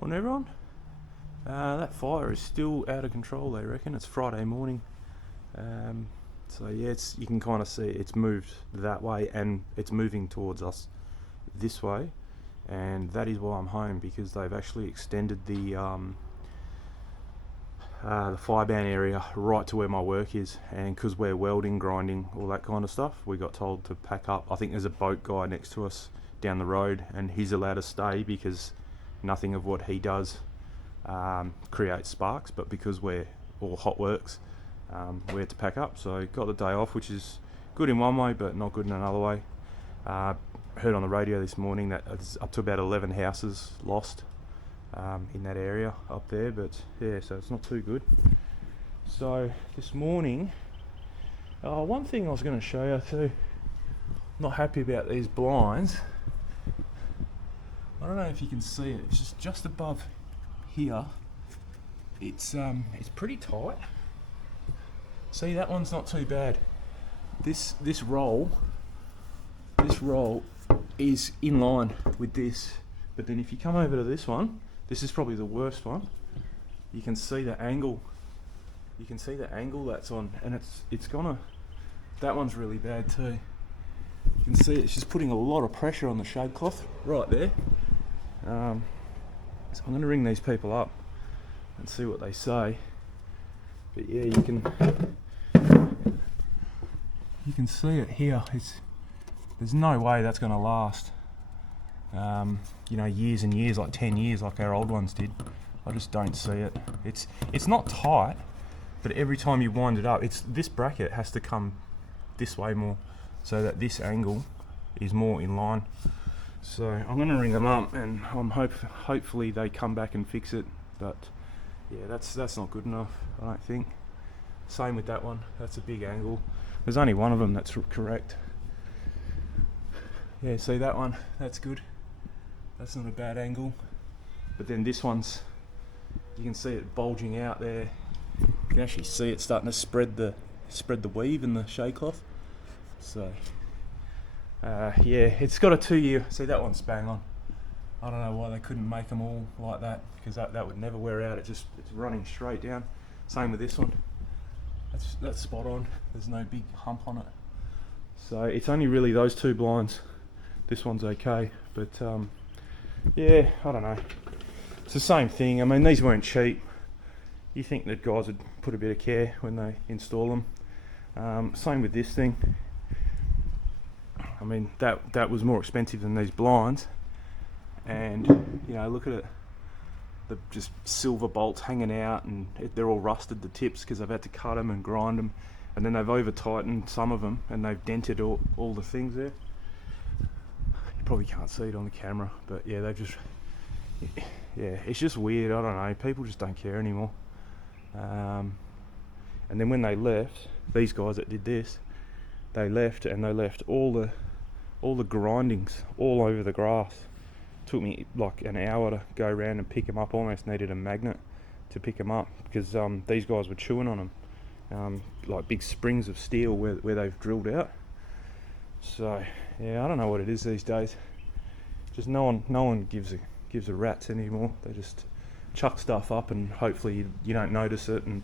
Morning everyone. That fire is still out of control, they reckon. It's Friday morning. So yeah, you can kind of see it's moved that way and it's moving towards us this way, and that is why I'm home, because they've actually extended the fire ban area right to where my work is, and because we're welding, grinding, all that kind of stuff, we got told to pack up. I think there's a boat guy next to us down the road and he's allowed to stay because nothing of what he does creates sparks, but because we're all hot works, we had to pack up. So got the day off, which is good in one way but not good in another way. Heard on the radio this morning that it's up to about 11 houses lost in that area up there, but yeah, so it's not too good. So this morning, one thing I was going to show you too, not happy about these blinds. I don't know if you can see it, it's just above here. It's pretty tight. See, that one's not too bad. This roll is in line with this, but then if you come over to this one, this is probably the worst one. You can see the angle. You can see the angle that's on, and it's gonna. That one's really bad too. You can see it's just putting a lot of pressure on the shade cloth right there. So I'm going to ring these people up and see what they say. But yeah, you can see it here. There's no way that's going to last. Years and years, like 10 years, like our old ones did. I just don't see it. It's not tight, but every time you wind it up, this bracket has to come this way more, so that this angle is more in line. So I'm going to ring them up, and hopefully they come back and fix it. But yeah, that's not good enough, I don't think. Same with that one. That's a big angle. There's only one of them that's correct. Yeah, see that one? That's good. That's not a bad angle. But then this one's, you can see it bulging out there. You can actually see it starting to spread the weave in the shade cloth. So yeah, it's got a 2-year. See, that one's bang on. I don't know why they couldn't make them all like that, because that would never wear out. It's running straight down. Same with this one. That's spot on. There's no big hump on it. So it's only really those two blinds. This one's okay, but yeah, I don't know. It's the same thing. I mean, these weren't cheap. You think that guys would put a bit of care when they install them. Same with this thing. I mean, that was more expensive than these blinds, and look at it, the just silver bolts hanging out, and they're all rusted, the tips, because they've had to cut them and grind them, and then they've over tightened some of them and they've dented all the things there. You probably can't see it on the camera, but yeah, it's just weird. I don't know, people just don't care anymore. And then when they left, these guys that did this, they left all the grindings all over the grass. Took me like an hour to go around and pick them up. Almost needed a magnet to pick them up, because these guys were chewing on them, like big springs of steel where they've drilled out. So yeah, I don't know what it is these days. Just no one gives a rat's anymore. They just chuck stuff up and hopefully you don't notice it, and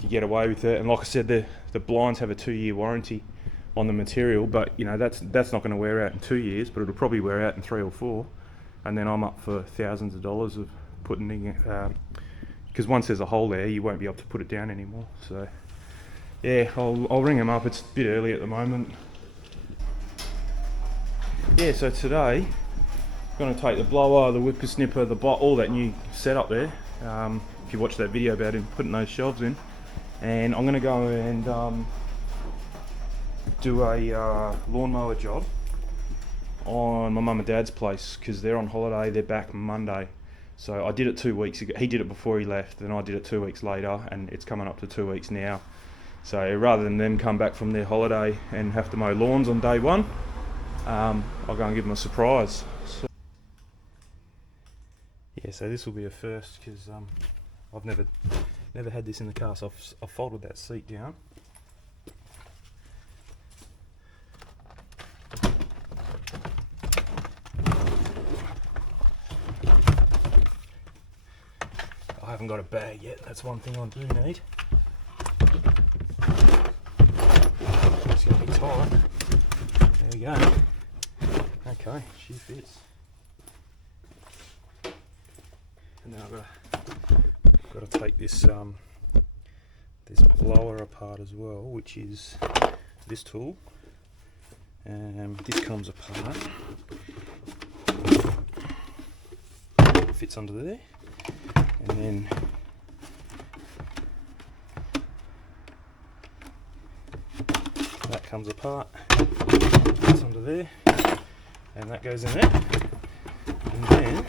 you get away with it. And like I said, the blinds have a 2-year warranty on the material, but that's not going to wear out in 2 years, but it'll probably wear out in 3 or 4, and then I'm up for thousands of dollars of putting in, because once there's a hole there, you won't be able to put it down anymore. So yeah, I'll ring them up. It's a bit early at the moment. Yeah, so today I'm going to take the blower, the whipper snipper, all that new setup there. If you watched that video about him putting those shelves in, and I'm going to go and do a lawnmower job on my mum and dad's place, because they're on holiday. They're back Monday. So I did it 2 weeks ago. He did it before he left, then I did it 2 weeks later, and it's coming up to 2 weeks now. So rather than them come back from their holiday and have to mow lawns on day one, I'll go and give them a surprise. Yeah, so this will be a first, because I've never had this in the car. So I've folded that seat down. I haven't got a bag yet. That's one thing I do need. It's going to be tight. There we go. Okay, she fits. And then I've got to take this this blower apart as well, which is this tool. This comes apart. It fits under there, and then that comes apart. Fits under there, and that goes in there. And then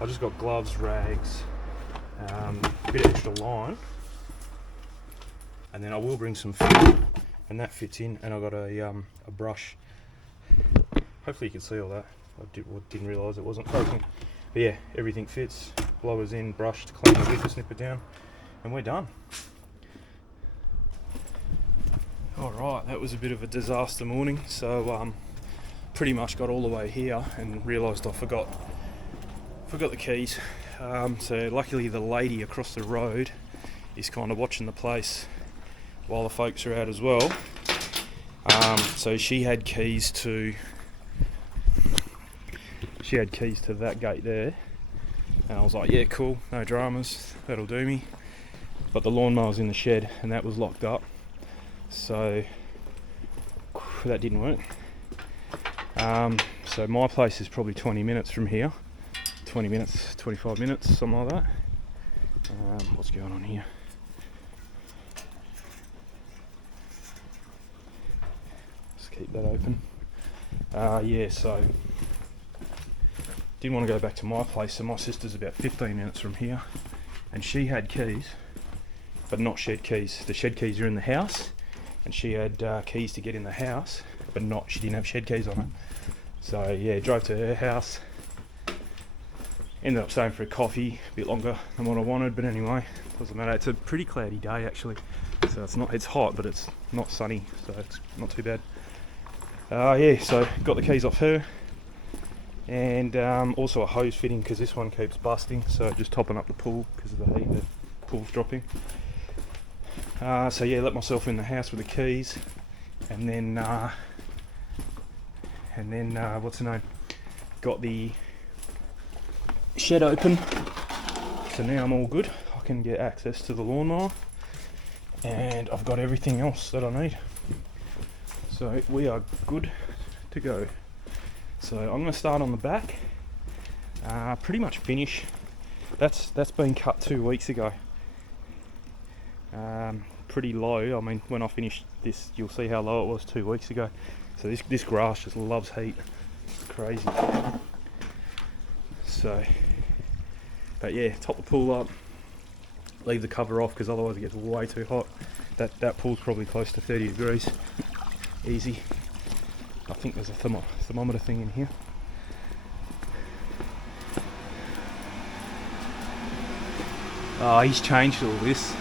I just got gloves, rags, a bit of extra line, and then I will bring some food, and that fits in. And I got a brush. Hopefully you can see all that. I didn't realise it wasn't broken, but yeah, everything fits. Blowers in, brush to clean the whipper snipper down, and we're done. All right, that was a bit of a disaster morning. So pretty much got all the way here and realised I forgot the keys. So luckily the lady across the road is kind of watching the place while the folks are out as well. So she had keys to that gate there, and I was like, yeah, cool, no dramas, that'll do me. But the lawnmower's in the shed and that was locked up, so that didn't work. So my place is probably 20 minutes from here. 20 minutes, 25 minutes, something like that. What's going on here? Let's keep that open. Yeah, so didn't want to go back to my place, so my sister's about 15 minutes from here, and she had keys, but not shed keys. The shed keys are in the house, and she had keys to get in the house, but she didn't have shed keys on her. So yeah, drove to her house. Ended up staying for a coffee, a bit longer than what I wanted, but anyway, doesn't matter. It's a pretty cloudy day actually, so it's hot, but it's not sunny, so it's not too bad. Yeah, so got the keys off her, and also a hose fitting because this one keeps busting, so just topping up the pool because of the heat. The pool's dropping. So yeah, let myself in the house with the keys, and then what's the name? Got the shed open, so now I'm all good. I can get access to the lawnmower, and I've got everything else that I need, so we are good to go. So I'm going to start on the back, pretty much finish. That's been cut 2 weeks ago. Pretty low. I mean, when I finish this, you'll see how low it was 2 weeks ago. So this grass just loves heat. It's crazy. So, but yeah, top the pool up, leave the cover off because otherwise it gets way too hot. That pool's probably close to 30 degrees. Easy. I think there's a thermometer thing in here. Oh, he's changed all this.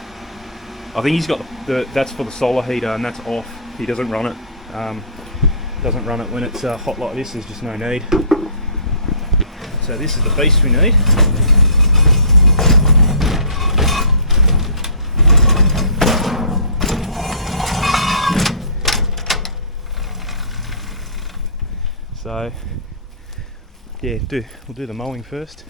I think he's got that's for the solar heater, and that's off. He doesn't run it. Doesn't run it when it's hot like this. There's just no need. So this is the beast we need. So yeah, we'll do the mowing first.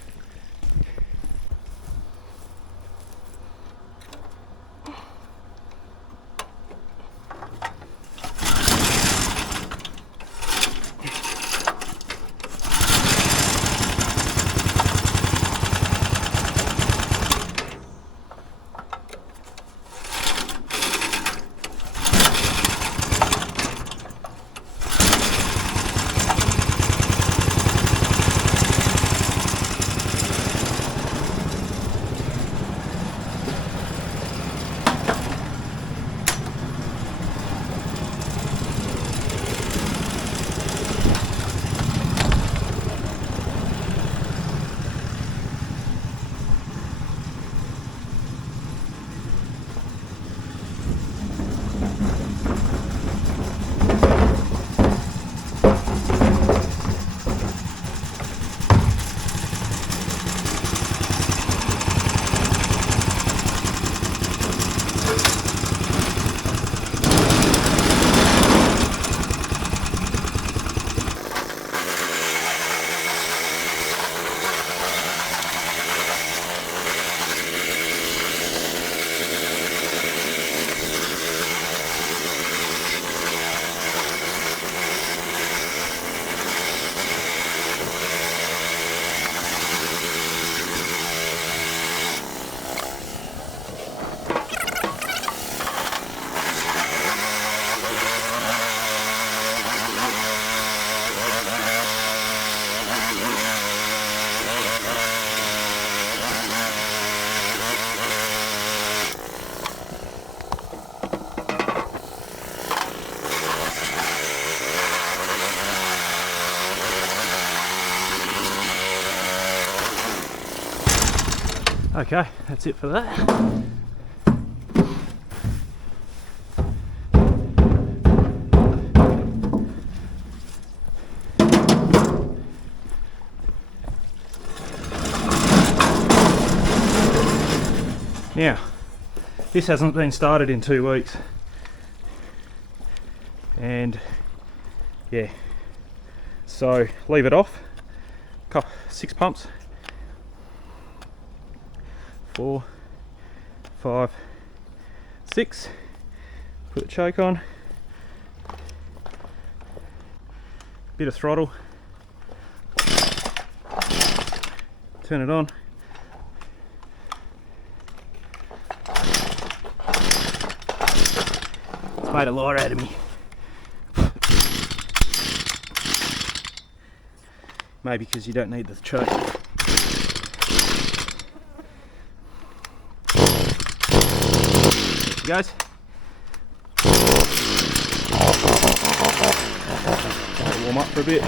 Okay, that's it for that. Now, this hasn't been started in 2 weeks, and yeah, so leave it off. 6 pumps, 4, 5, 6. Put the choke on, bit of throttle, turn it on. It's made a liar out of me. Maybe because you don't need the choke. Here goes. Warm up for a bit.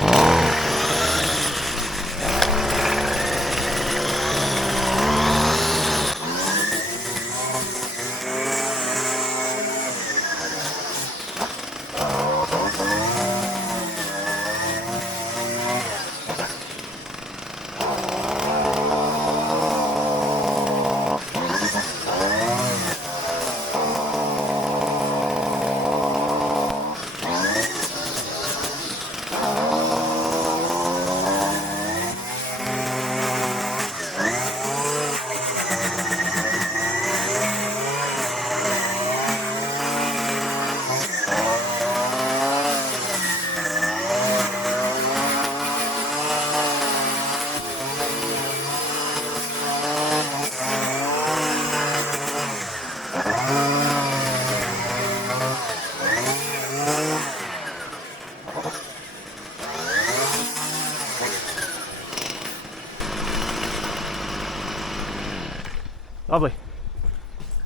Lovely.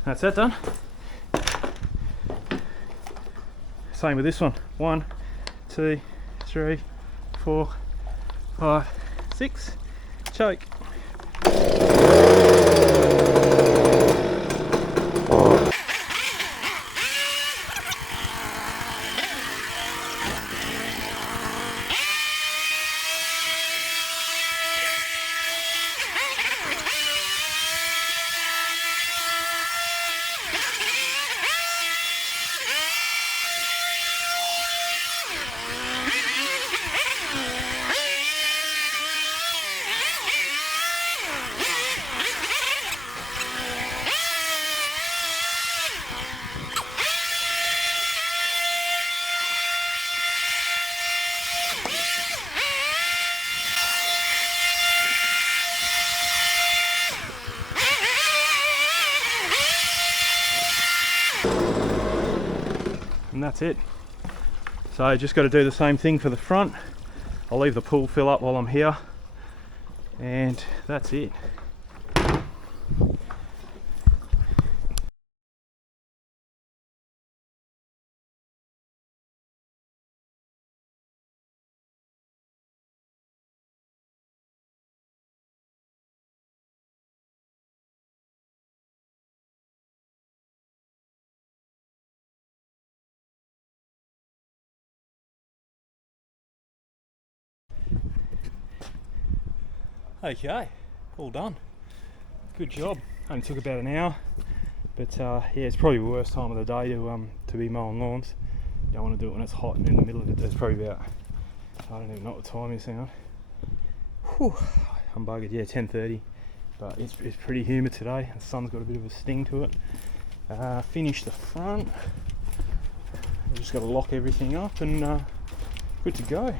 That's that done. Same with this one. 1, 2, 3, 4, 5, 6. Choke. And that's it. So I just got to do the same thing for the front. I'll leave the pool fill up while I'm here, and that's it. Okay, all done. Good job. Only took about an hour, but yeah, it's probably the worst time of the day to be mowing lawns. You don't want to do it when it's hot and in the middle of it. There's probably about, I don't even know what the time is. Hang on. Whew, I'm buggered. Yeah, 10:30. But it's pretty humid today. The sun's got a bit of a sting to it. Finished the front. I've just got to lock everything up and good to go.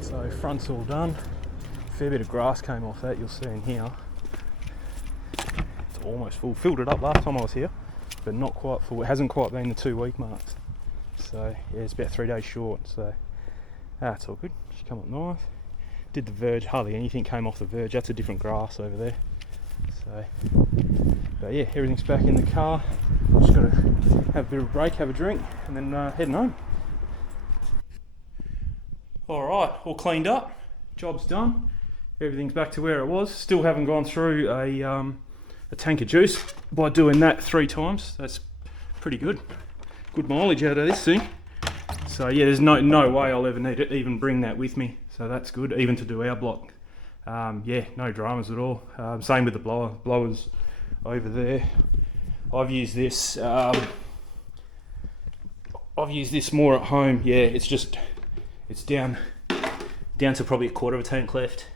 So front's all done. Fair bit of grass came off that, you'll see in here. It's almost full. Filled it up last time I was here, but not quite full. It hasn't quite been the 2 week marks. So yeah, it's about 3 days short. So that's all good. Should come up nice. Did the verge, hardly anything came off the verge. That's a different grass over there. So, but yeah, everything's back in the car. Just got to have a bit of a break, have a drink, and then heading home. All right, all cleaned up, job's done. Everything's back to where it was. Still haven't gone through a tank of juice by doing that 3 times. That's pretty good. Good mileage out of this thing. So yeah, there's no way I'll ever need to even bring that with me. So that's good, even to do our block. Yeah, no dramas at all. Same with the blower. Blower's over there. I've used this. I've used this more at home. Yeah, it's down to probably a quarter of a tank left.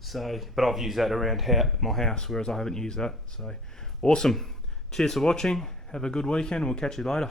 So, but I've used that around my house, whereas I haven't used that. So, awesome. Cheers for watching. Have a good weekend. We'll catch you later.